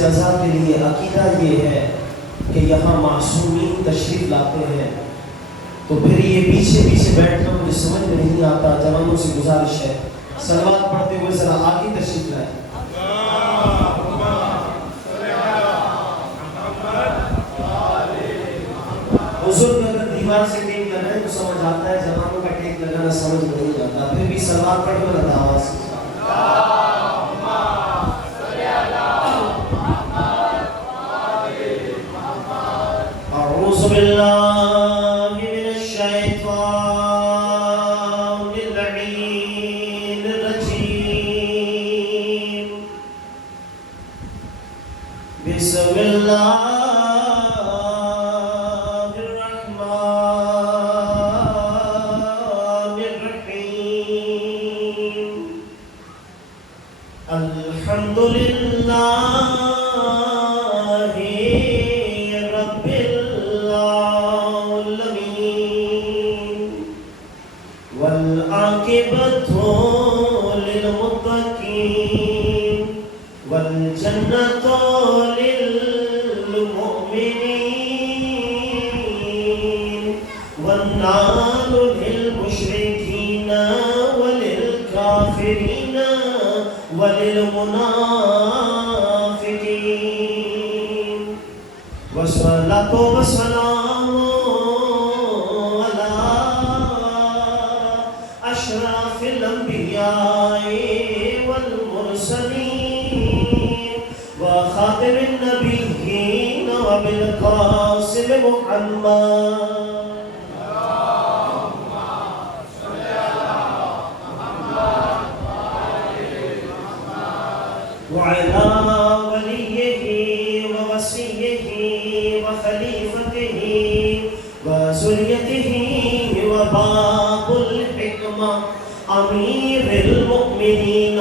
سے ازاں کے لیے عقیدہ یہ ہے کہ یہاں معصومین تشریف لاتے ہیں، تو پھر یہ پیچھے پیچھے بیٹھنا مجھے سمجھ میں نہیں آتا۔ جوانوں سے گزارش ہے صلوات پڑھتے ہوئے ذرا آگے تشریف لائیں۔ حضور میں اگر دیوار سے ٹیک لگائے تو سمجھ آتا ہے، جوانوں کا ٹیک لگانا سمجھ میں نہیں آتا۔ پھر بھی صلوات پڑھ کر ادا آواز سے اعوذ باللہ من الشیطان اللعین الرجیم، بسم اللہ الحمد للہ رب العالمین والعاقبۃ للمتقین والجنۃ للمؤمنین والنار للمشرکین وللکافرین وللمنافقین، والصلاة والسلام علی اشرف الانبیاء والمرسلین وخاتم النبیین وبالقاسم محمد وعلى وليه ووصيه وخليفته وذريته وباب الحكمة أمير المؤمنين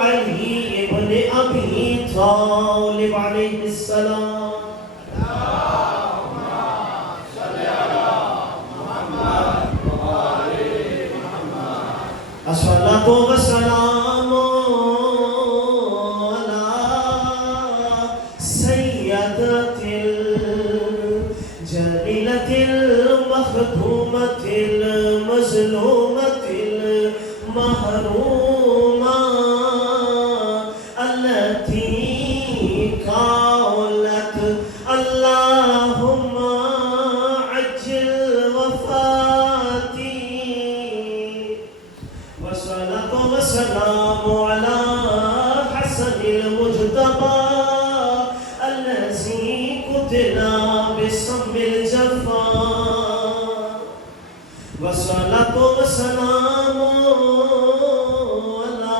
علي بن أبي طالب عليه السلام۔ الصلاة والسلام المخدومة المظلومة المحرومة التي قالت اللهم عجل وفاتي، والصلاة والسلام على حسن المجتبى الذي قتل بسم الجفا، والصلاة والسلام على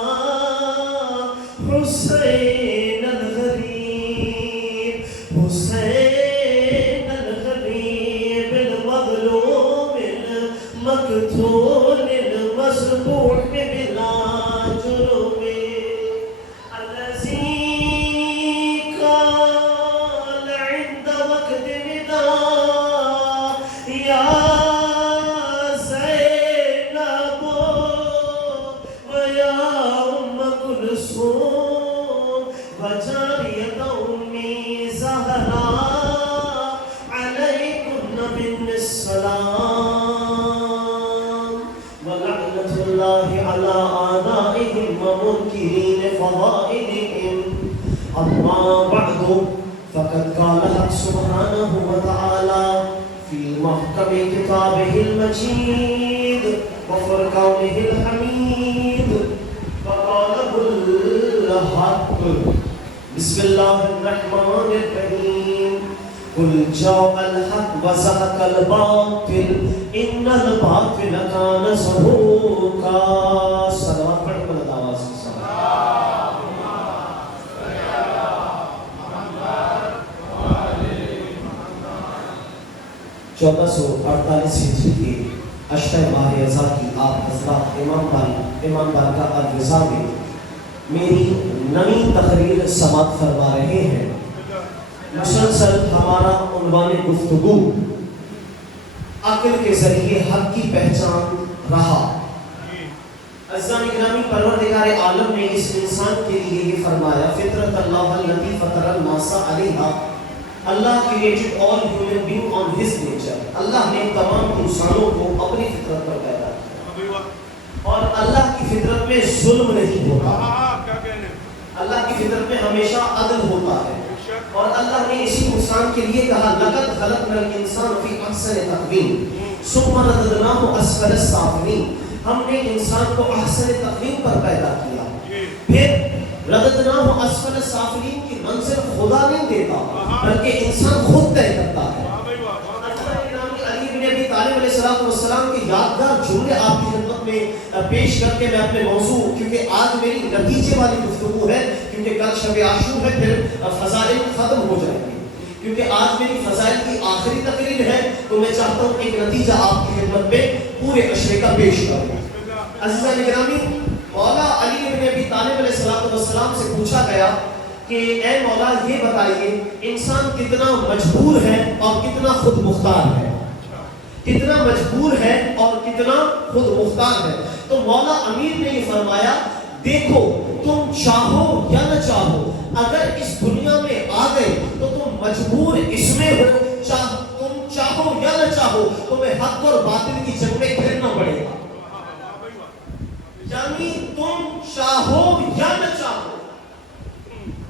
حسين الغريب، حسين الغريب المظلوم المقتول المذبوح بلا جرم، الذي قال عند وقت نداء يا وجارية أمي زهراء عليكن من السلام، ولعنة الله على أعدائهم ومنكرين فضائلهم، أما بعد فقد قال الحق سبحانه وتعالى في محكم كتابه المجيد وفرقانه الحميد، فقاله الحق بسم الله الرحمن الرحيم، قل جاء الحق وزهق الباطل إن الباطل كان زهوقا۔ صلوات پڑھ کر آواز کے ساتھ 1448 ہجری کے اشرہ ماہ ازاں کی آپ حضرات امام بارگاہ الرضا میں میری نئی تقریر سماعت فرما رہے ہیں۔ مسلسل ہمارا عنوان گفتگو عقل کے ذریعے حق کی پہچان رہا۔ عزیزان گرامی، پروردگار عالم نے اس انسان کے لیے یہ فرمایا، فطرت فطرة الله التي فطر الناس عليها. Allah created all human beings on His nature. اللہ نے تمام انسانوں کو اپنی فطرت پر پیدا کیا اور اللہ کی فطرت میں ظلم نہیں ہوتا. اللہ کی فطرت میں ہمیشہ عدل ہوتا ہے اور اللہ نے اسی انسان کے لیے کہا لقد خلقنا الانسان فی احسن تقویم ثم رددناه اسفل السافلین. ہم نے انسان کو احسن تقویم پر پیدا کیا پھر رددناه اسفل السافلین کی منزل خدا نہیں دیتا بلکہ انسان خود طے کرتا ہے. علی بن ابی طالب علیہ السلام کے یادگار جملے آپ کی خدمت میں پیش کر کے میں اپنے موضوع کیونکہ آج میری نتیجے والی گفتگو ہے کیونکہ کل شب عاشور ہے پھر فضائل ختم ہو جائیں گے کیونکہ آج میری فضائل کی آخری تقریر ہے تو میں چاہتا ہوں ایک نتیجہ آپ کی خدمت میں پورے عشرے کا پیش کروں. عزیزان گرامی مولا علی بن ابی طالب علیہ السلام سے پوچھا گیا کہ اے مولا یہ بتائیے انسان کتنا مجبور ہے اور کتنا خود مختار ہے. کتنا مجبور ہے اور کتنا خود مختار ہے. تو مولا امیر نے یہ فرمایا دیکھو تم چاہو یا نہ چاہو اگر اس دنیا میں آ گئے تو تم مجبور اس میں ہو. تم چاہو یا نہ چاہو تمہیں حق اور باطل کی جنگ میں گھرنا پڑے گا. یعنی تم چاہو یا نہ چاہو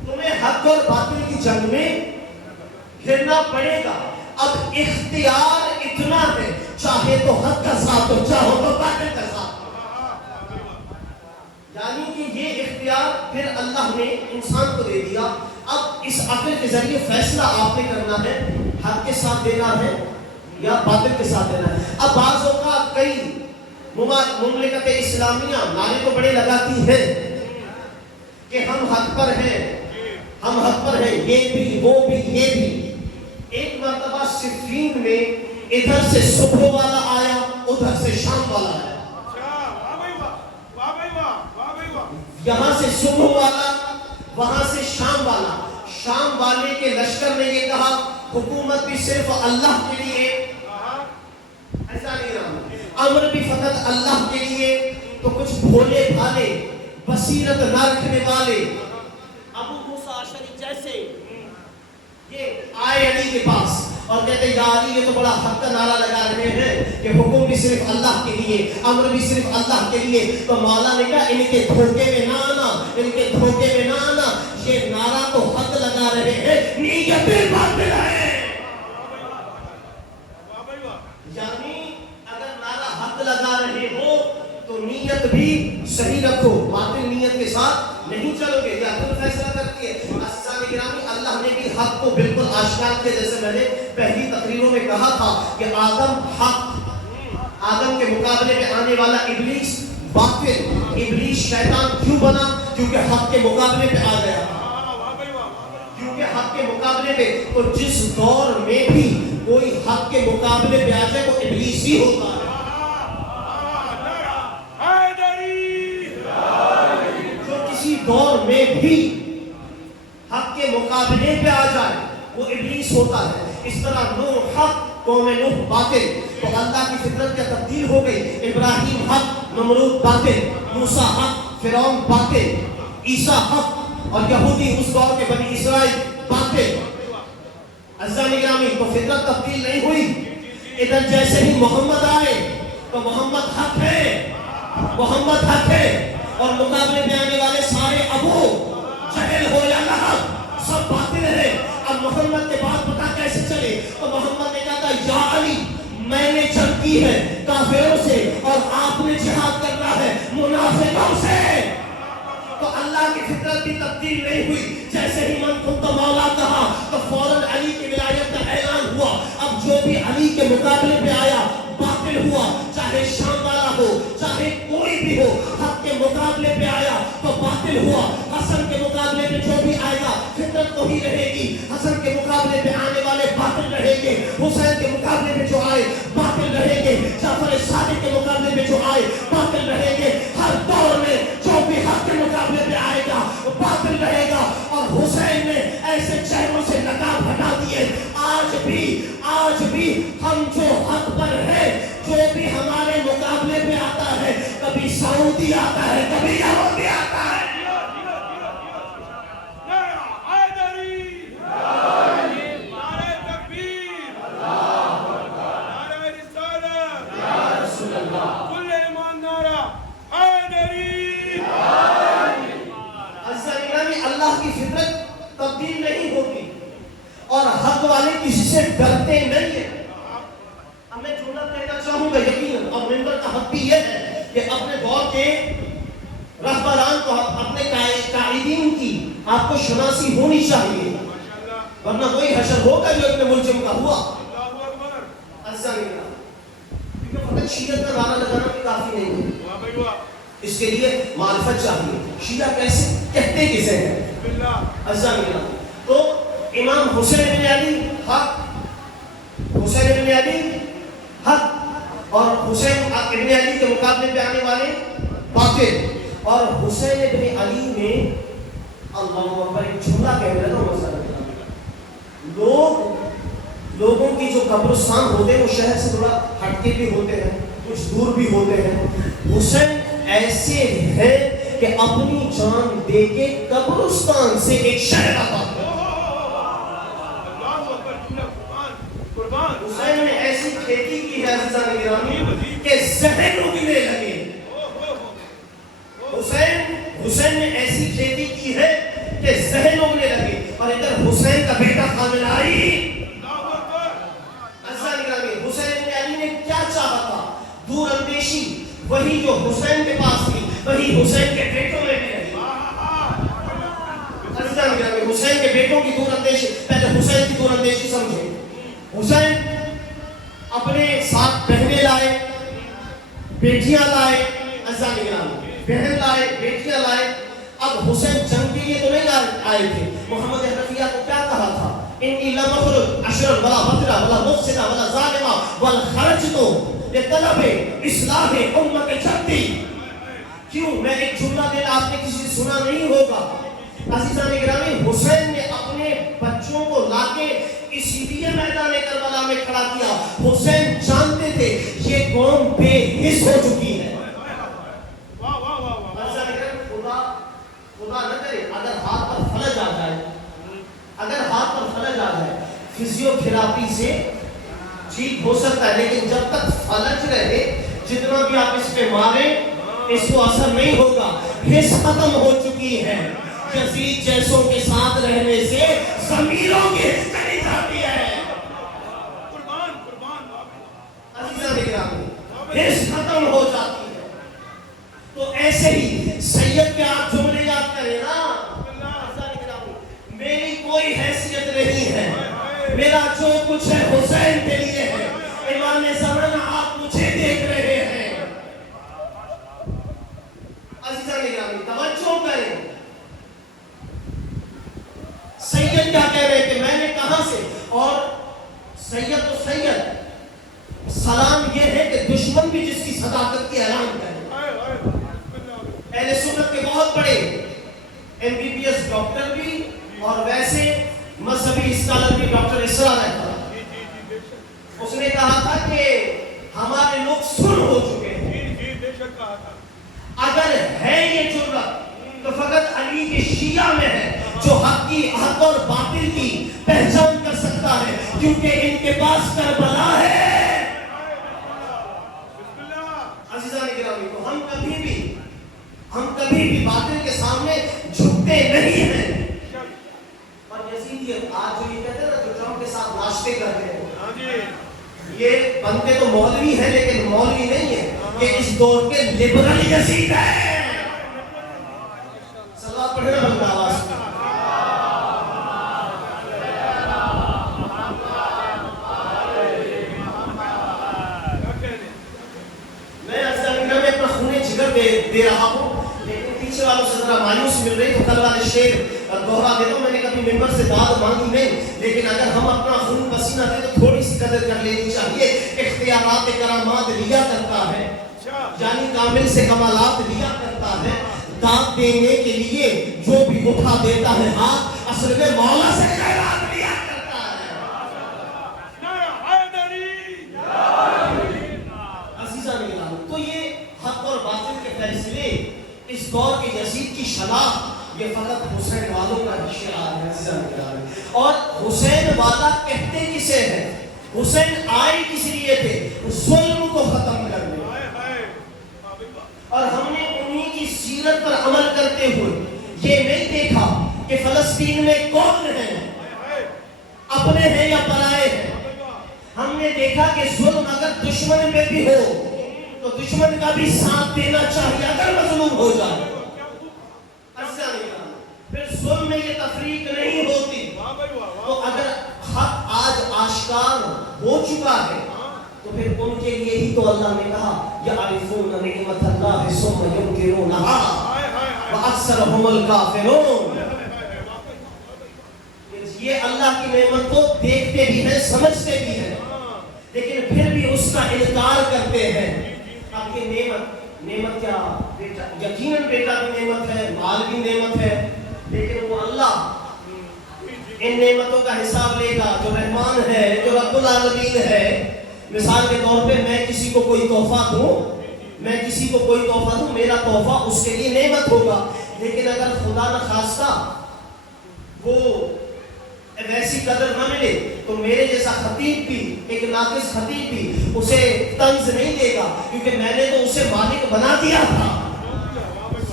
تمہیں حق اور باطل کی جنگ میں گھرنا پڑے گا. اب اختیار اتنا ہے چاہے تو حق کا ساتھ ہو چاہو تو باطل کا ساتھ ہو. یعنی کہ یہ اختیار پھر اللہ نے انسان کو دے دیا. اب اس عقل کے ذریعے فیصلہ آپ نے کرنا ہے حق کے ساتھ دینا ہے یا باطل کے ساتھ دینا ہے. اب بعض اوقات کئی مملکت اسلامیہ نعرے تو بڑے لگاتی ہیں کہ ہم حق پر ہیں ہم حق پر ہیں یہ بھی وہ بھی یہ بھی. ایک مرتبہ صفین میں ادھر سے صبح والا آیا ادھر سے شام والا آیا. یہاں سے صبح والا وہاں سے شام والا. شام والے کے لشکر نے یہ کہا حکومت بھی صرف اللہ کے لیے ایسا نہیں رہا امر بھی فقط اللہ کے لیے. تو کچھ بھولے بھالے بصیرت نہ رکھنے والے ابو موسیٰ اشعری جیسے یہ آئے علی کے پاس اور کہتے یا علی یہ تو بڑا حق کا نعرہ لگا رہے ہیں کہ حکم بھی صرف اللہ کے لیے امر بھی صرف اللہ کے لیے. تو مولا نے کہا ان کے دھوکے میں نہ آنا ان کے دھوکے میں نہ آنا. یہ نعرہ تو حق لگا رہے ہیں نیتیں باطل ہے. یعنی اگر نعرہ حق لگا رہے ہو تو نیت بھی صحیح رکھو باطل نیت کے ساتھ نہیں چلو گے. یا خود فیصلہ کرتی ہے. عزیزان گرامی اللہ نے بھی حق کو بالکل آشکار کیا جیسے میں نے پہلی تقریروں میں کہا تھا کہ آدم کے مقابلے میں آنے والا ابلیس باطل ابلیس شیطان کیوں بنا کیونکہ حق کے مقابلے پہ آ گیا کیونکہ حق کے مقابلے پہ. تو جس دور میں بھی کوئی حق کے مقابلے پہ آ جائے وہ ابلیس ہی ہوتا ہے. دور میں بھی حق کے مقابلے پہ آ جائے وہ ابلیس ہوتا ہے. اس طرح نوح حق قوم نوح باطل. تو اللہ کی فطرت کیا تبدیل ہو گئی. ابراہیم حق نمرود باطل موسیٰ حق فرعون باطل عیسیٰ حق اور یہودی اس دور کے بنی اسرائیل باطل. عزیزان گرامی تو فطرت تبدیل نہیں ہوئی. ادھر جیسے ہی محمد آئے تو محمد حق ہے محمد حق ہے اور مقابلے میں آنے والے سارے ابو جہل ہو یا لہب سب باطل ہے. اب محمد کے بعد پتہ کیسے چلے. تو محمد نے کہا یا علی میں نے جنگ کی ہے کافروں سے اور آپ نے جہاد کرنا ہے منافقوں سے. تو اللہ کی فطرت بھی تبدیل نہیں ہوئی. جیسے ہی من کنت مولا کہا تو فوراً علی کی ولایت کا اعلان ہوا. اب جو بھی علی کے مقابلے پہ آیا باطل ہوا. چاہے شام والا ہو چاہے کوئی بھی ہو حق کے مقابلے پہ آیا تو باطل ہوا. حسن کے مقابلے پہ جو بھی آئے گا فطرت تو ہی رہے گی. حسن کے مقابلے پہ آنے والے باطل رہیں گے. حسین کے مقابلے پہ جو آئے باطل رہیں گے. جعفر صادق کے مقابلے پہ جو آئے باطل رہیں گے. ہر دور میں جو بھی حق کے مقابلے پہ آئے گا وہ باطل رہے گا. اور حسین نے ایسے چہروں سے نقاب ہٹا دیے. آج بھی ہم جو حق پر ہے جو بھی ہمارے مقابلے پہ آتا ہے کبھی سعودی آتا ہے کبھی یہودی آتا ہے اللہ کی فطرت تبدیل نہیں ہوتی اور حق والے کسی سے ڈرتے نہیں ہیں۔ اب میں جملہ کہنا چاہوں گا یقیناً، اور ممبر کا حق بھی یہ ہے کہ اپنے دور کے رہبران کو، اپنے قائدین کی آپ کو شناسی ہونی چاہیے، ورنہ کوئی حشر ہوگا جو ابن ملجم کا ہوا۔ کیونکہ فقط شیعت کا نعرہ لگانا بھی کافی نہیں ہے، اس کے لیے معرفت چاہیے، شیعہ کیسے کہتے کسے ہیں۔ تو امام حسین بن علی حق، حسین بن علی حق، اور حسین ابن علی کے مقابلے پہ آنے والے باطل۔ اور حسین ابن علی نے اللہ اکبر ایک جملہ کہہ رہا تھا، لوگوں کی جو قبرستان ہوتے ہیں وہ شہر سے تھوڑا ہٹ کے بھی ہوتے ہیں، کچھ دور بھی ہوتے ہیں، حسین ایسے ہیں کہ اپنی جان دے کے قبرستان سے ایک شہر آتا ہے۔ حسین نے ایسی کھیتی کی ہے عزیزان گرامی کہ ذہن اگنے لگے۔ حسین نے ایسی کھیتی کی ہے کہ ذہن اگنے لگے، اور ادھر حسین کا بیٹا خامنہ آئی۔ عزیزان گرامی، حسین بن علی نے کیا چاہا تھا؟ دور اندیشی، وہی جو حسین کے پاس تھی وہی حسین کے بیٹوں میں بھی رہی۔ عزیزان گرامی، حسین کے بیٹوں کی دور اندیشی، پہلے حسین کی دور اندیشی سمجھے۔ حسین اپنے ساتھ بہنیں لائے، بیٹیاں لائے، عزیزان گرامی، بہن لائے، بیٹیاں لائے۔ اب حسین جنگ کے لیے تو نہیں آئے تھے۔ محمد حنفیہ کو کیا کہا تھا؟ انی لم اخرج اشرا ولا بطرا ولا مفسدا ولا ظالما بل خرجت لطلب اصلاح امت جدی۔ کیوں؟ میں ایک جملہ دینا آپ نے کسی سے سنا نہیں ہوگا۔ عزیزان گرامی، حسین نے اپنے بچوں کو لا کے اس لیے میدان کربلا میں کھڑا کیا، حسین جانتے تھے یہ قوم بے حس ہو چکی ہے۔ خدا نہ کرے اگر ہاتھ پر فلج آ جائے، اگر ہاتھ پر فلج آ جائے، فزیو تھراپی سے ٹھیک ہو سکتا ہے، لیکن جب تک فلج رہے جتنا بھی آپ اس پہ ماریں اس کو اثر نہیں ہوگا۔ حس ختم ہو چکی ہے، یزید جیسوں کے ساتھ رہنے سے ضمیروں کی حس چلی جاتی ہے۔ عزیزان گرامی، حس ختم ہو جاتی ہے۔ تو ایسے ہی سید کے آپ جملے یاد کریں نا، میری کوئی حیثیت نہیں ہے، میرا جو کچھ ہے حسین کے لیے ہے۔ امام زمانہ آپ مجھے دیکھ رہے ہیں۔ عزیزان گرامی، توجہ کریں، سید کیا کہہ رہے تھے؟ میں نے کہاں سے؟ اور سید تو سید، سلام یہ ہے کہ دشمن بھی جس کی صداقت کی اعلان کرے۔ اہل سنت کے بہت بڑے MBBS ڈاکٹر بھی اور ویسے مذہبی اسکالر بھی ڈاکٹر اسرار رہتا، اس نے کہا تھا کہ ہمارے لوگ سن ہو چکے ہیں، اگر ہے یہ جرأت تو فقط علی کے شیعہ میں ہے جو حق اور باطل کی پہچان کر سکتا ہے، کیونکہ ان کے پاس کربلا ہے۔ عزیزان گرامی، تو ہم کبھی بھی باطل کے سامنے جھکتے نہیں ہیں۔ اور یزیدیت آج جو یہ کہتے ہیں نا، جو ٹرمپ کے ساتھ ناشتے کرتے ہیں، یہ بنتے تو مولوی ہیں لیکن مولوی نہیں ہے، یہ اس دور کے لبرل یزید ہیں۔ صلوات پڑھنا بنتا آواز میں۔ دے رہا ہوں لیکن پیچھے والوں سے ذرا مایوس مل رہی، تو کل والے شعر دوہرا دیتا ہوں۔ میں نے کبھی ممبر سے داد مانگی نہیں، لیکن اگر ہم اپنا خون پسینہ دیں تو تھوڑی سی قدر کر لینی چاہیے۔ اختیارات کرامات لیا کرتا ہے، یعنی کامل سے کمالات لیا کرتا ہے، داد دینے کے لیے جو بھی اٹھا دیتا ہے ہاتھ، اصل میں مولا سے خیرات لیا کرتا ہے۔ عزیزان گرامی، تو یہ حق اور باطل کے فیصلے، اس دور کے یزید کی شناخت، یہ فقط حسین والوں کا شعار ہے عزیزان گرامی۔ اور حسین والا کہتے کسے ہیں؟ حسین آئے کس لیے تھے؟ ظلم کو ختم کرنے۔ اور ہم نے انہی کی سیرت پر عمل کرتے ہوئے یہ نہیں دیکھا کہ فلسطین میں کون ہیں، اپنے ہیں یا پرائے ہیں؟ ہم نے دیکھا کہ ظلم اگر دشمن پہ بھی ہو تو دشمن کا بھی ساتھ دینا چاہیے اگر مظلوم ہو جائے۔ پھر ظلم میں یہ تفریق نہیں ہوتی۔ تو اگر حق آج آشکار ہو چکا ہے تو پھر ان کے لیے ہی تو اللہ نے کہا یعرفون نعمت اللہ ثم ینکرونہا واکثرھم الکافرون۔ یہ اللہ کی نعمت کو دیکھتے بھی ہیں، سمجھتے بھی ہیں، لیکن پھر بھی اس کا انکار کرتے ہیں۔ اب یہ نعمت کیا بیٹا، یقیناً بیٹا بھی نعمت ہے، مال بھی نعمت ہے، لیکن وہ اللہ ان نعمتوں کا حساب لے گا جو رحمان ہے، جو رب العالمین ہے۔ مثال کے طور پہ میں کسی کو کوئی تحفہ دوں، میرا تحفہ اس کے لیے نعمت ہوگا، لیکن اگر خدا نخواستہ وہ ویسی قدر نہ ملے تو میرے جیسا خطیب بھی، ایک ناقص خطیب بھی اسے طنز نہیں دے گا، کیونکہ میں نے تو اسے مالک بنا دیا تھا،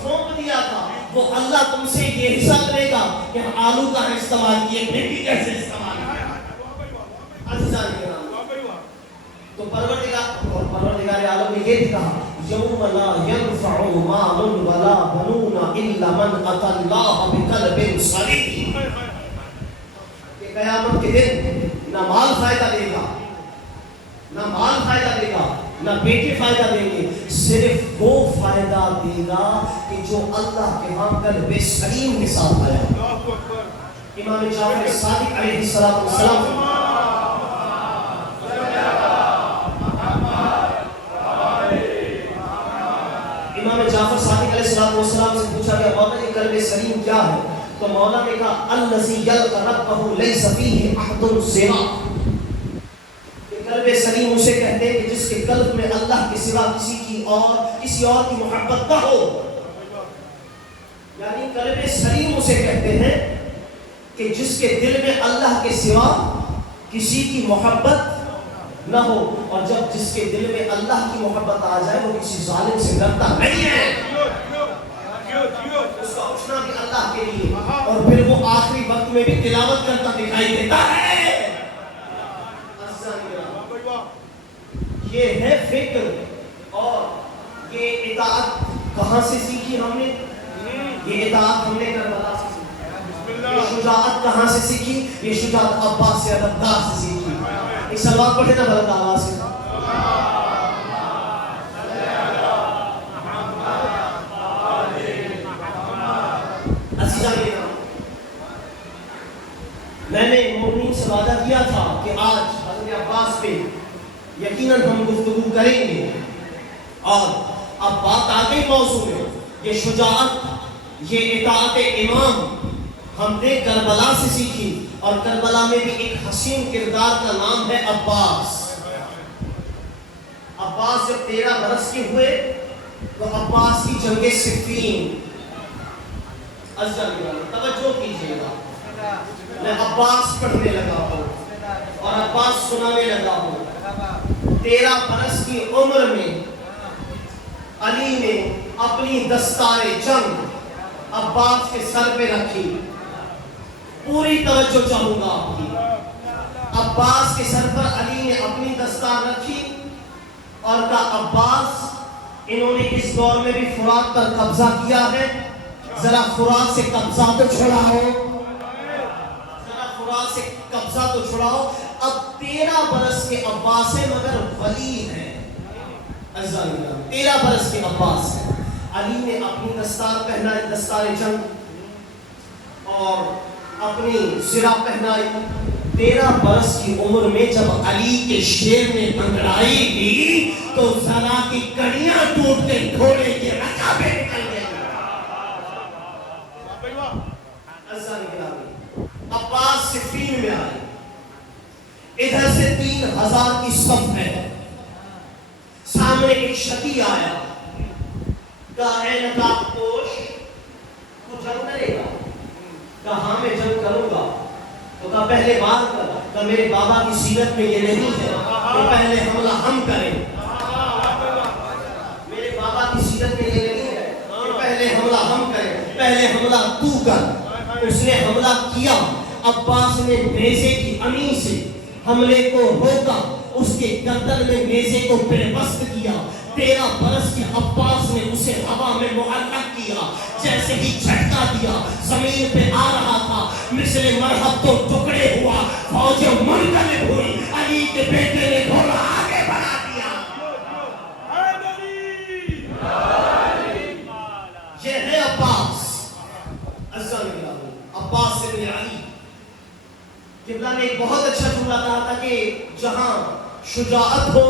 سونپ دیا تھا۔ وہ اللہ تم سے یہ حساب لے گا کہ آلو کا استعمال کیے، بھنڈی کیسے استعمال کیا۔ تو پروردگار عالم نے یہ بھی کہا یوم لا ينفع مال ولا بنون الا من اتى الله بقلب سلیم۔ قیامت کے دن نہ مال فائدہ دے گا، نہ بیٹے فائدہ دیں گے، صرف وہ فائدہ دے گا کہ جو اللہ کے ہاں قلب سلیم کے ساتھ آیا۔ امام جعفر صادق علیہ السلام امام جعفر صادق علیہ السلام سے پوچھا گیا مولا یہ قلب سلیم کیا ہے؟ تو مولا نے کہا الذی یلقى ربہ لیس فیہ احد سوا۔ قلب سلیم اسے کہتے ہیں کہ جس کے قلب میں اللہ کے سوا کسی اور کی محبت نہ ہو، یعنی قلب سلیم اسے کہتے ہیں کہ جس کے دل میں اللہ کے سوا کسی کی محبت نہ ہو، اور جب جس کے دل میں اللہ کی محبت آ جائے وہ کسی ظالم سے ڈرتا نہیں ہے، اس کا اٹھنا بھی اللہ کے لیے، اور پھر وہ آخری وقت میں بھی تلاوت کرتا دکھائی دیتا ہے۔ یہ ہے فکر، اور یہ اطاعت کہاں سے سیکھی ہم نے؟ یہ اطاعت ہم نے کربلا سے سیکھی۔ یہ شجاعت کہاں سے سیکھی؟ یہ شجاعت عباس سے ادبدار سے سیکھی۔ ایک سلوات پڑھے نا بلند آواز سے۔ میں نے مومنین سے وعدہ کیا تھا کہ آج حضرت عباس پہ یقیناً ہم گفتگو کریں گے، اور اب بات آ گئی موضوع میں۔ یہ شجاعت، یہ اطاعت امام ہم نے کربلا سے سیکھی، اور کربلا میں بھی ایک حسین کردار کا نام ہے عباس۔ عباس جب 13 برس کے ہوئے تو عباس کی جنگ صفین، توجہ کیجیے گا، میں عباس پڑھنے لگا ہوں اور عباس سنانے لگا ہوں۔ 13 برس کی عمر میں علی نے اپنی دستار جنگ عباس کے سر پہ رکھی۔ پوری توجہ چاہوں گا آپ کی۔ عباس کے سر پر علی نے اپنی دستار رکھی اور کہا عباس، انہوں نے اس دور میں بھی فرات پر قبضہ کیا ہے، ذرا فرات سے قبضہ تو چھڑاؤ، سے قبضہ تو چھڑاؤ۔ اب 13 برس کے عباس ہیں مگر ولی ہیں، 13 برس کے عباس ہیں۔ علی نے اپنی دستار پہنائی، دستار جنگ، اور اپنی زرہ پہنائی۔ 13 برس کی عمر میں جب علی کے شیر نے انگڑائی دی تو ذرا کی کڑیاں ٹوٹ کے گھوڑے کے رکابے نکل گئے۔ عباس صفین میں آئے، ادھر سے 3000 کی صف ہے، سامنے ایک شکی آیا، کہا اے نقاب پوش، تو جنگ کرے گا؟ کہا ہاں میں جنگ کروں گا۔ تو کہا پہلے بات کر، کہا میرے بابا کی سیرت میں یہ نہیں ہے کہ پہلے حملہ ہم کریں، میرے بابا کی سیرت میں یہ نہیں ہے کہ پہلے حملہ ہم کریں، پہلے حملہ تو کر۔ اس نے حملہ کیا، عباس نے نیزے کی امی سے حملے کو روکا، اس کے گردن میں نیزے کو پیوست کیا۔ 13 برس کے عباس نے اسے ہوا میں معلق کیا، جیسے ہی جھٹکا دیا زمین پہ آ رہا تھا، مثل مرہب تو ٹکڑے ہوا، فوج منقلب ہوئی، علی کے بیٹے نے گھوڑا آگے بڑھا دیا۔ یہ ہے عباس، عباس ابن علی۔ قبلہ نے ایک بہت اچھا جملہ کہا تھا کہ جہاں شجاعت ہو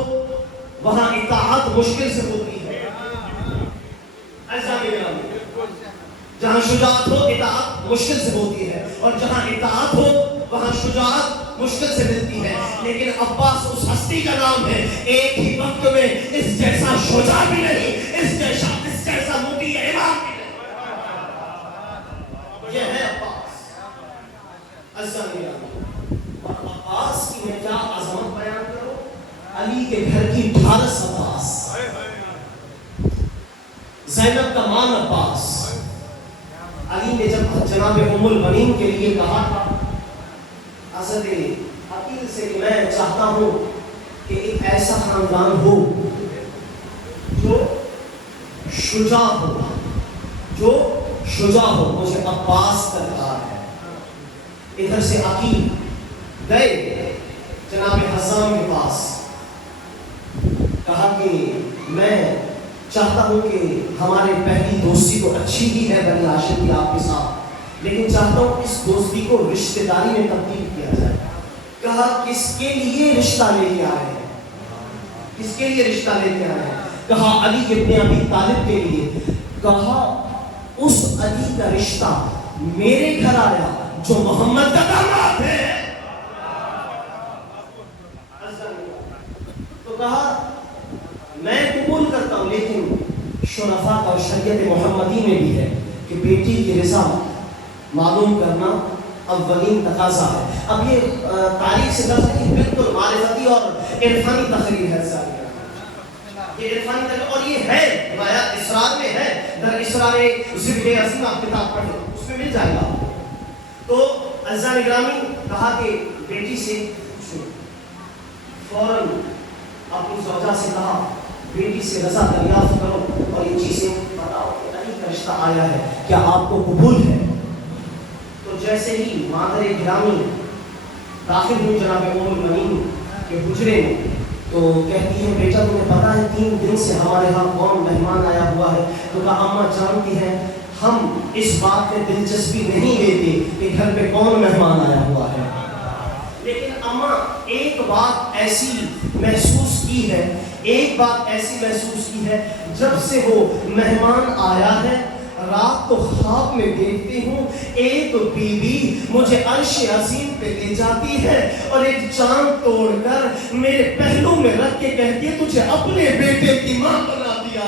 وہاں اطاعت مشکل سے ہوتی ہے۔ جہاں شجاعت ہو اطاعت مشکل سے ہوتی ہے، اور جہاں اطاعت ہو وہاں شجاعت مشکل سے ملتی ہے۔ لیکن عباس اس ہستی کا نام ہے، ایک ہی وقت میں اس جیسا شجاع بھی نہیں، اس جیسا مطیع امام بھی نہیں۔ یہ ہے عباس۔ اور عباس کی میں کیا عظمت بیان کروں، علی کے گھر کی ڈھارس عباس، زینب کا مان عباس۔ علی نے جب جناب ام المنین کے لیے کہا تھا حضرت عقیل سے کہ میں چاہتا ہوں کہ ایک ایسا خاندان ہو جو شجاع ہو، مجھے عباس کا درکار ہے۔ ادھر سے عقیل گئے جناب حزام کے پاس، کہا کہ میں چاہتا ہوں کہ ہمارے پہلی دوستی تو اچھی ہی ہے بنی ہاشم کی آپ کے ساتھ، لیکن چاہتا ہوں اس دوستی کو رشتہ داری میں تبدیل کیا جائے۔ کہا کس کے لیے رشتہ لے کے آئے ہیں؟ کس کے لیے رشتہ لے کے آئے ہیں؟ کہا علی ابن ابی طالب کے لیے۔ کہا اس علی کا رشتہ میرے گھر آیا جو محمد کا داماد ہے۔ تو کہا میں قبول کرتا ہوں، لیکن شرفاء اور شریعت محمدی میں بھی ہے کہ بیٹی کی رضا معلوم کرنا اولین تقاضا ہے۔ اب یہ تاریخ سے لفظ کی بالکل معرفتی اور عرفانی تقریر ہے، یہ عرفانی تقریر، اور یہ ہے روایت اسرار میں ہے، در اسرار ذبح عظیم آپ کتاب پڑھیں اس میں مل جائے گا۔ تو عزیزان گرامی کہا کہ بیٹی سے فوراً اپنی زوجہ سے کہا بیٹی سے رضا دریافت کرو اور یہ چیزیں بتاؤ کہ علی کا رشتہ آیا ہے، کیا آپ کو قبول ہے؟ تو جیسے ہی مادر گرامی داخل ہوئی جناب ام المنین کے حجرے میں، تو کہتی ہے بیٹا تمہیں پتا ہے 3 دن سے ہمارے ہاں کون مہمان آیا ہوا ہے؟ تو کہا اماں جانتی ہیں ہم اس بات میں دلچسپی نہیں لیتے کہ گھر پہ کون مہمان آیا ہوا ہے، لیکن اماں ایک بات ایسی محسوس کی ہے، جب سے وہ مہمان آیا ہے رات تو خواب میں دیکھتی ہوں ایک بیوی مجھے عرش عظیم پہ لے جاتی ہے اور ایک چاند توڑ کر میرے پہلو میں رکھ کے کہتی ہے تجھے اپنے بیٹے کی ماں بنا دیا،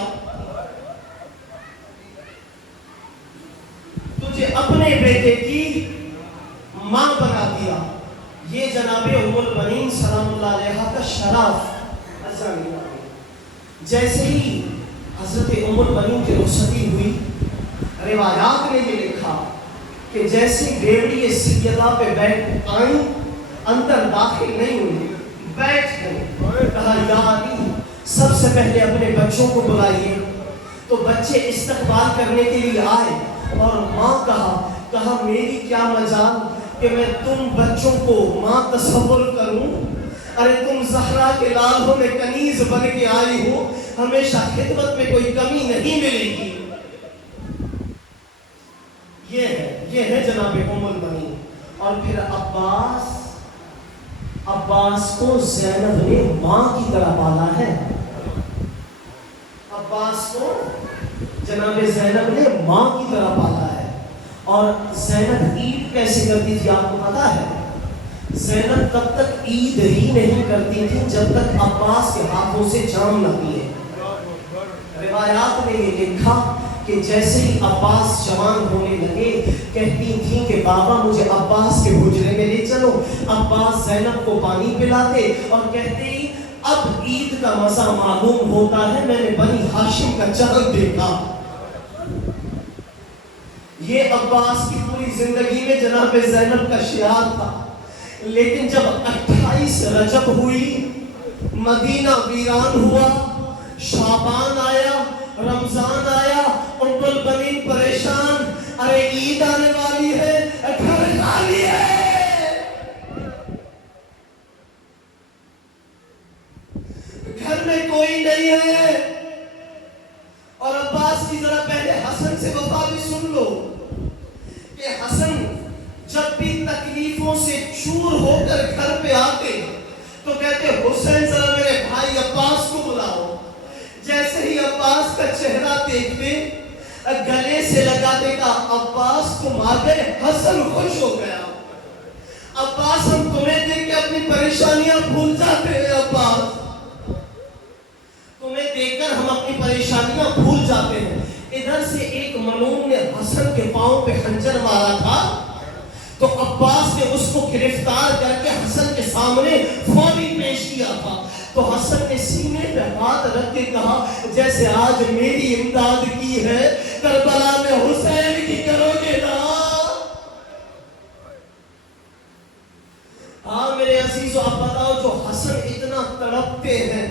تجھے اپنے بیٹے کی ماں بنا دیا۔ یہ جناب ام المنین سلام اللہ علیہا کا شرف۔ جیسے ہی حضرت ام المنین کی رخصتی ہوئی، روایات نے یہ لکھا کہ جیسے ڈیوڑی سیدہ پہ بیٹھ آئیں، اندر داخل نہیں ہوئی، بیٹھ گئی، کہا یا علی سب سے پہلے اپنے بچوں کو بلائیے۔ تو بچے استقبال کرنے کے لیے آئے اور ماں کہا میری کیا مجال کہ میں تم بچوں کو ماں تصور کروں، ارے تم زہرا کے لال ہو، میں کنیز بن کے آئی ہوں، ہمیشہ خدمت میں کوئی کمی نہیں ملے گی۔ یہ ہے جناب ام المنین۔ اور پھر عباس کو زینب نے ماں کی طرح پالا ہے، عباس کو جناب زینب نے ماں کی طرح پالا ہے۔ اور زینب عید کیسے کرتی تھی آپ کو پتا ہے؟ زینب تب تک عید ہی نہیں کرتی تھی جب تک عباس کے ہاتھوں سے جام نہ پیے۔ روایات میں یہ لکھا کہ جیسے ہی عباس جوان ہونے لگے کہتی تھیں کہ بابا مجھے عباس کے حجرے میں لے چلو، عباس زینب کو پانی پلاتے اور کہتے اب عید کا مزہ معلوم ہوتا ہے، میں نے بنی ہاشم کا چہل دیکھا۔ یہ عباس کی پوری زندگی میں جناب زینب کا شعار تھا، لیکن جب 28 رجب ہوئی، مدینہ ویران ہوا، شعبان آیا، رمضان آیا، ام البنین پریشان، ارے عید آنے والی ہے، گھر خالی ہے، گھر میں کوئی نہیں ہے۔ اور عباس کی ذرا پہلے حسن سے وفا بھی سن لو کہ حسن جب بھی تکلیفوں سے چور ہو کر گھر پہ آتے تو کہتے حسین ذرا میرے بھائی عباس کو بلاؤ۔ جیسے ہی عباس کا چہرہ دیکھتے گلے سے لگاتے کا عباس تم آ گئے، حسن خوش ہو گیا۔ عباس ہم تمہیں دیکھ کے اپنی پریشانیاں بھول جاتے ہیں، عباس تمہیں دیکھ کر ہم اپنی پریشانیاں بھول جاتے ہیں۔ ادھر سے ایک منون نے حسن کے پاؤں پہ خنجر مارا تھا تو عباس نے اس کو گرفتار کر کے حسن کے سامنے فوری پیش کیا تھا، تو حسن نے سینے پہ ہاتھ رکھ کے کہا جیسے آج میری امداد کی ہے کربلا میں حسین کی کرو گے نا۔ ہاں میرے عزیزو، آپ بتاؤ جو حسن اتنا تڑپتے ہیں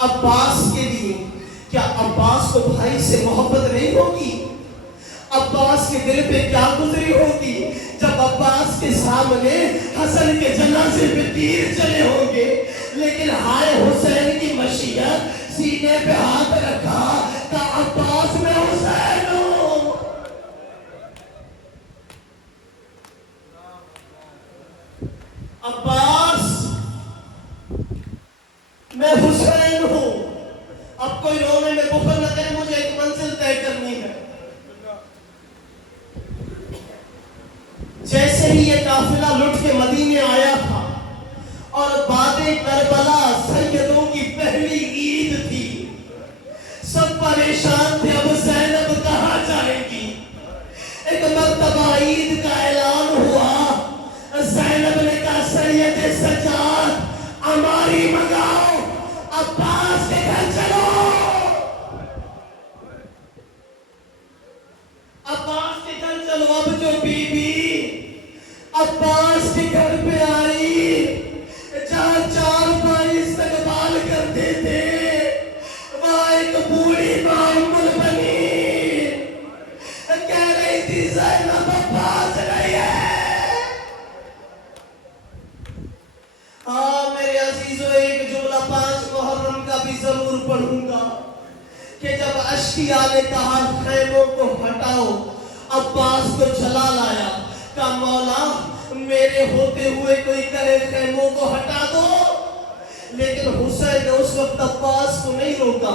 عباس کے لیے، کیا عباس کو بھائی سے محبت نہیں ہوگی؟ عباس کے دل پہ کیا گزری ہوگی جب عباس کے سامنے حسن کے جنازے پہ تیر چلے ہوں گے، لیکن ہائے حسین کی مشیت، سینے پہ ہاتھ رکھا کہ عباس میں حسین ہوں۔ عباس میں حسین ہوں، اب کوئی رونے میں بخل نہ کرے، مجھے ایک منزل طے کرنی ہے۔ جیسے ہی یہ قافلہ لٹ کے مدینے آیا تھا اور بعد کربلا سیدوں کی پہلی عید تھی، سب پریشان تھے اب زینب کہاں جائے گی۔ ایک مرتبہ عید کا اعلان ہوا، زینب نے کہا سید سجاد ہماری منگاؤ، عباس کے گھر چلو۔ عباس کے گھر چلو۔ اب جو بی بی عباس کے گھر پہ آئی، جہاں چار بھائی استقبال کرتے تھے، وہاں ایک بوڑھی ماں ام البنین کہہ رہی تھی زینب عباس نہیں ہے۔ ہاں میرے عزیزو، ایک جملہ 5 محرم کا بھی ضرور پڑھوں گا کہ جب اشقیاء نے کہا خیموں کو ہٹاؤ، عباس کو جلا لایا، کہ مولا میرے ہوتے ہوئے کوئی کہے خیموں کو ہٹا دو، لیکن حسین نے اس وقت عباس کو نہیں روکا۔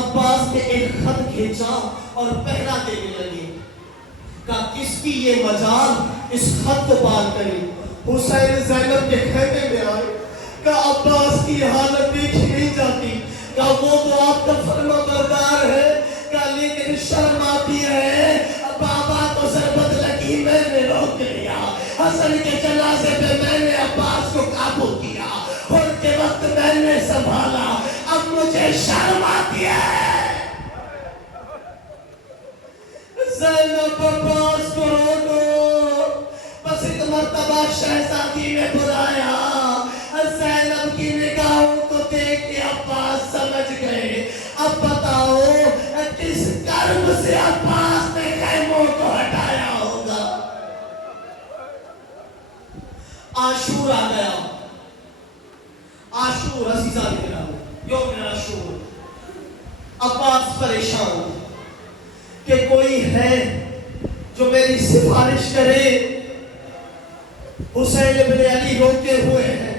عباس نے ایک خط کھینچا اور پہنا دینے لگے، کہا کس کی یہ مجال اس خط کو پار کری۔ حسین زینب کے خیمے میں آئے، کہا عباس کی حالت دیکھی نہیں جاتی، کہا وہ تو آپ کا فرما بردار ہے، کہا لیکن شرم آتی ہے، بابا کو ضربت لگی میں نے روک لیا، حسن کے جنازے پہ میں نے عباس کو قابو کیا، ان کے وقت میں نے سنبھالا، اب مجھے شرم آتی ہے۔ زینب عباس کو روکو، بس ایک مرتبہ شہزادی نے بلایا، زینب کی نگاہوں کو دیکھ کے عباس سمجھ گئے، اب بتاؤ کس کرب سے عباس نے خیموں کو ہٹایا ہوگا۔ عاشور آ گیا، عاشور عزیزان کرام، یوم عاشور۔ عباس پریشان کہ کوئی ہے جو میری سفارش کرے، حسین ابن علی روکے ہوئے ہیں،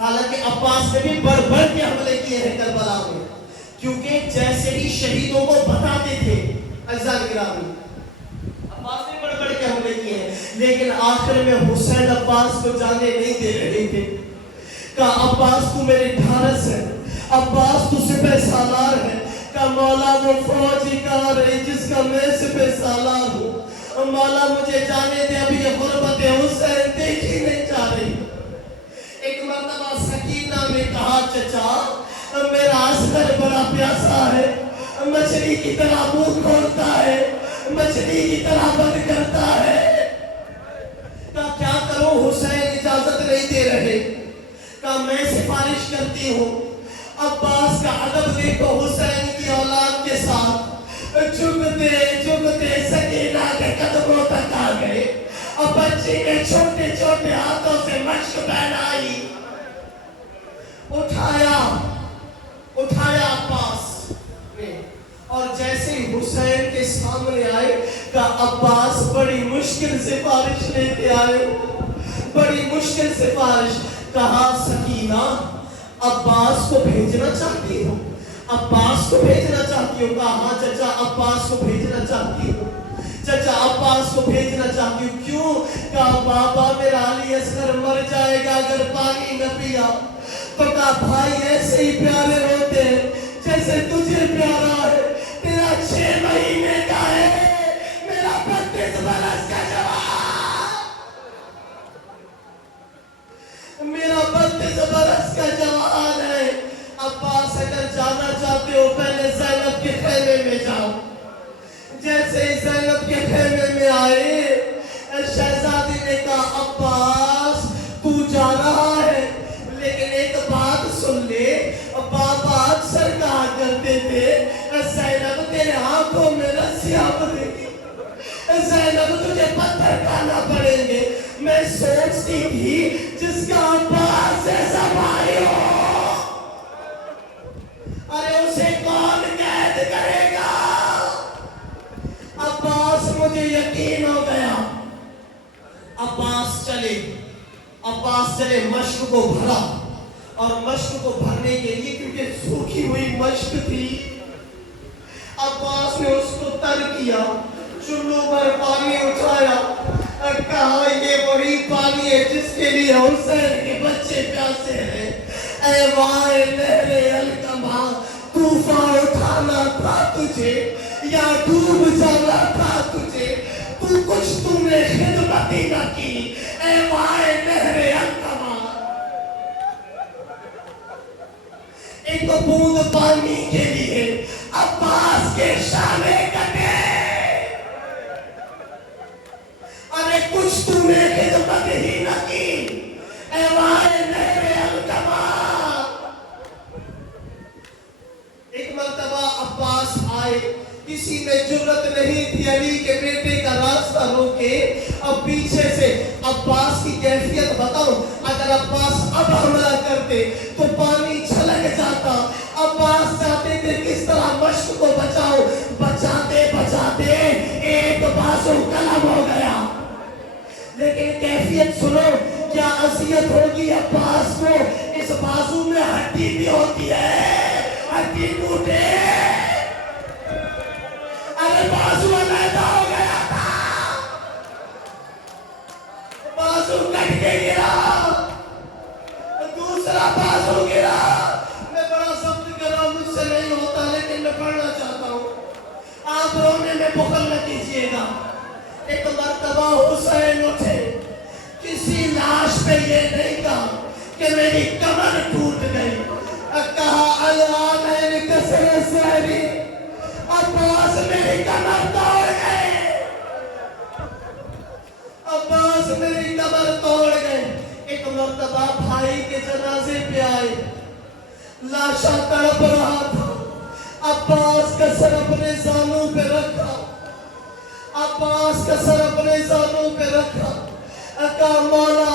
حالانکہ عباس نے بھی بڑھ بڑھ کے حملے کیے ہیں کربلا میں، کیونکہ جیسے ہی شہیدوں کو بتاتے تھے عزیزان گرامی، عباس نے بڑھ بڑھ کے حملے کیے ہیں، لیکن آخر میں حسین عباس کو جانے نہیں دے رہے تھے۔ کہا عباس تو میرے ڈھارس ہے، عباس تو سپہ سالار ہے، کہا مولا وہ فوج ہی کہا رہی جس کا میں سپہ سالار ہوں، مولا مجھے جانے دے، اب یہ غربت حسین دیکھی نہیں جا رہی۔ ایک مرتبہ سکینہ نے کہا چچا میرا عسکر بڑا پیاسا ہے، مچھلی کی طرح منہ کھولتا ہے، مچھلی کی طرح بند کرتا ہے، لیتے رہے. کہا میں سفارش کرتی ہوں. عباس کا ادب دیکھو حسین کی اولاد کے ساتھ. جھکتے جھکتے سکینہ کے قدموں تک آ گئے. اب بچی نے چھوٹے چھوٹے ہاتھوں سے مشک پہنائی. اٹھایا عباس نے, اور جیسے ہی حسین کے سامنے آئے کہا عباس بڑی مشکل سفارش لیتے آئے, بڑی مشکل سفارش. کہا سکینہ عباس کو بھیجنا چاہتی ہوں, عباس کو بھیجنا چاہتی ہوں. کہا ہاں چچا عباس کو بھیجنا چاہتی ہوں, چچا عباس کو بھیجنا چاہتی ہوں. کیوں؟ کہا بابا میرا علی اصغر مر جائے گا اگر پانی نہ پیا. تو کہا بھائی ایسے ہی پیارے ہوتے ہیں جیسے تجھے پیارا ہے. تیرا 6 مہینے کا ہے, میرا 32 برس کا جوان, میرا 32 برس کا جوان ہے. عباس اگر جانا چاہتے ہو پہلے زینب کے خیمے میں جاؤ. جیسے ہی زینب کے خیمے میں آئے شہزادی نے کہا عباس تو جا رہا ہے لیکن ایک بات سن لے, بابا اکثر کہا کرتے تھے زینب تیرے ہاتھوں میں رسیاں بندھیں گی, زینب تجھے پتھر کھانا پڑیں گے. میں سوچتی تھی جس کا عباس ایسا بھائی ہو, ارے اسے کون قید کرے گا. عباس مجھے یقین ہو گیا. عباس چلے مشق کو بھرا, اور مشق کو بھرنے کے لیے کیونکہ سوکھی ہوئی مشق تھی عباس نے اس کو تر کیا. چلو پر پانی اٹھایا, کہا یہ وہی پانی ہے جس کے لیے حسین کے بچے پیاسے ہیں. اے وائے لہر القمہ, طوفان اٹھانا تھا تجھے یا ڈوب جانا تھا تجھے, تو کچھ تم نے خدمت ہی نہ کی. اے وائے لہر القمہ, ایک بوند پانی کے لیے عباس کے شانے کٹے. ارے کچھ تم نے خدمت ہی نہ کی. اے وائے لہر القمہ. ایک مرتبہ عباس آئے, کسی میں جرت نہیں تھی علی کے بیٹے کا راستہ روکے. اب پیچھے سے عباس کی کیفیت بتاؤں, اگر عباس اب حملہ کرتے تو پانی چھلک جاتا. عباس چاہتے تھے کس طرح مشق کو بچاؤ, بچاتے بچاتے ایک بازو قلم ہو گیا. لیکن کیفیت سنو, کیا اذیت ہوگی عباس کو, اس بازو میں ہڈی بھی ہوتی ہے, ہڈی ٹوٹے. ارے بازو علیحدہ ہو گیا تھا, بازو کٹ کے گرا, دوسرا بازو گرا. میں بڑا ضبط کر رہا ہوں, مجھ سے نہیں ہوتا لیکن میں پڑھنا چاہتا ہوں, آپ رونے میں بخل نہ کیجیے گا. ایک مرتبہ حسین اٹھے, کسی لاش پہ یہ نہیں کہا کہ میری کمر ٹوٹ گئی, کہا الآن کسر سہری, عباس میری کمر توڑ گئے, عباس میری کمر توڑ گئے. ایک مرتبہ بھائی کے جنازے پہ آئے, لاشا تڑپ رہا تھا, عباس کا سر اپنے زانوں پہ رکھا, عباس کا سر اپنے زانوں پہ رکھا. کہا مولا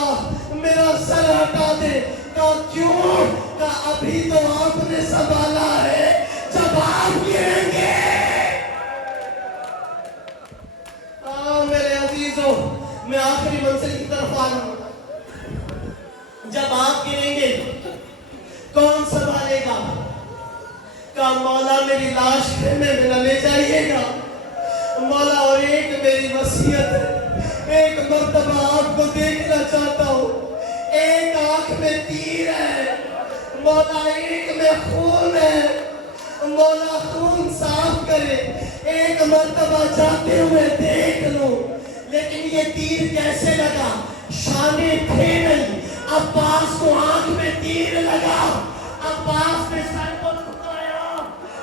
میرا سر ہٹا دے. کہا کیوں؟ کہا ابھی تو آپ نے سنبھالا ہے, جب آپ گریں گے. میرے عزیزوں, میں آخری منزل کی طرف آ رہا ہوں. جب آپ گریں گے کون سنبھالے گا؟ کہا مولا میری لاش خیمے میں نہ لے جائیے گا مولا, اور ایک میری وصیت ہے, ایک مرتبہ آپ کو دیکھنا چاہتا ہوں. ایک آنکھ میں تیر ہے مولا, ایک میں خون ہے مولا, خون صاف کرے. ایک مرتبہ جاتے ہوئے دیکھ لو. لیکن یہ تیر کیسے لگا؟ شانے تھے نہیں, عباس کو آنکھ میں تیر لگا. عباس نے سر کو جھکایا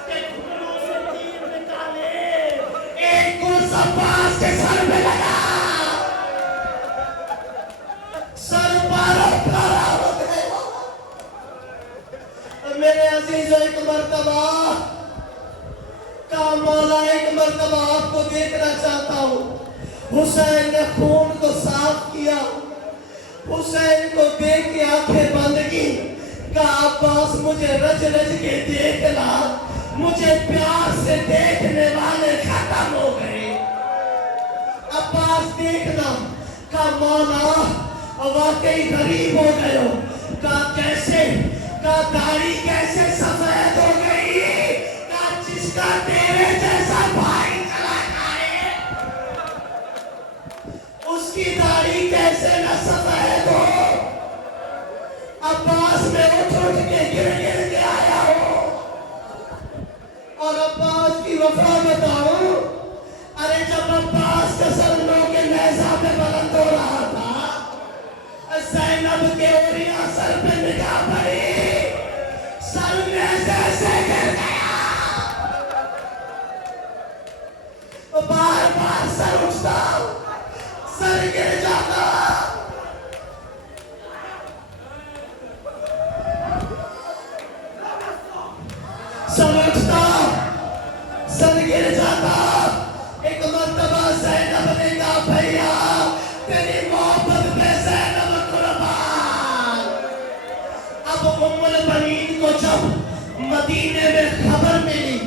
کہ گھٹنوں سے تیر نکالے, ایک کو عباس کے سر میں لگا, سر پر مولا ایک مرتبہ آپ کو دیکھنا چاہتا ہوں۔ حسین نے خون کو صاف کیا، حسین کو دیکھ کے آنکھیں بند کی، کہا عباس مجھے رج رج کے دیکھنا، مجھے پیار سے دیکھنے والے ختم ہو گئے۔ عباس دیکھنا، کہا مولا واقعی غریب ہو گئے ہو، کہا کیسے، کہا داڑھی کیسے سفید ہو گئی، کہا جس کا تیرے جیسا بھائی چلا جائے اس کی داڑھی کیسے نہ سفید ہو۔ عباس میں اٹھ کے گر کے آیا ہوں اور عباس کی وفا بتاؤں، ارے جب عباس کا سر لو کے نیزہ پہ بلند ہو رہا تھا، زینب کے اوریاں سر پہ نگاہ پڑی، سر نیزے سے گر گیا، بار بار سر اٹھتا، سر گر جاتا، سر اٹھتا، سر گر جاتا۔ ایک مرتبہ زینب نے کہا بھیا تیری محبت پہ زینب قربان۔ اب ام البنین کو جب مدینے میں خبر ملی،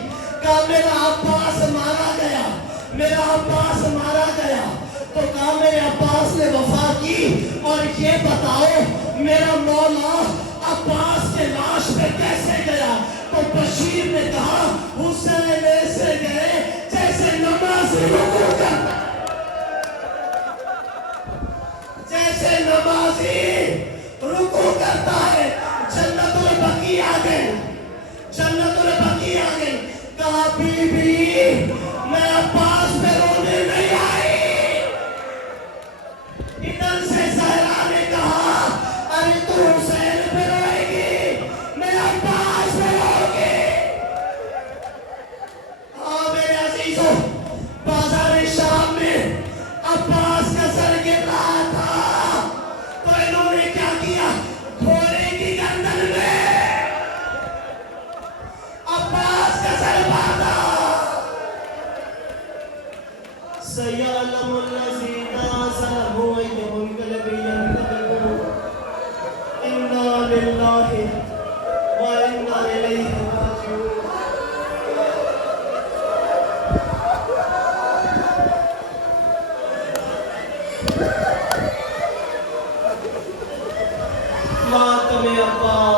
کہا میرا عباس مارا گیا، میرا عباس مارا گیا، تو کہا میرے عباس نے وفا کی، اور یہ بتاؤ میرا مولا عباس کے لاش پہ کیسے گیا؟ تو بشیر نے کہا حسین ایسے گئے جیسے نمازی رکوع کرتا، جیسے نمازی رکوع کرتا ہے۔ جنت البقیع آ گئے، جنت البقیع آ گئی، کہا بی بی میں عباس پہ رونے نہیں آئی۔ ادھر سے زہرا نے کہا ارے تو حسین پہ روئے گی، میں عباس پہ رو گی۔ ہاں میرے عزیزوں، بازار شام میں عباس کا سر گر رہا تھا، تو انہوں نے کیا کیا؟ گھوڑے کی گردن میں عباس کا سر باندھا۔ سَيَعْلَمُ الَّذِينَ ظَلَمُوا أَيَّ مُنقَلَبٍ يَنقَلِبُونَ إِنَّا لِلَّهِ وَإِنَّا إِلَيْهِ رَاجِعُونَ۔ ماتم عباس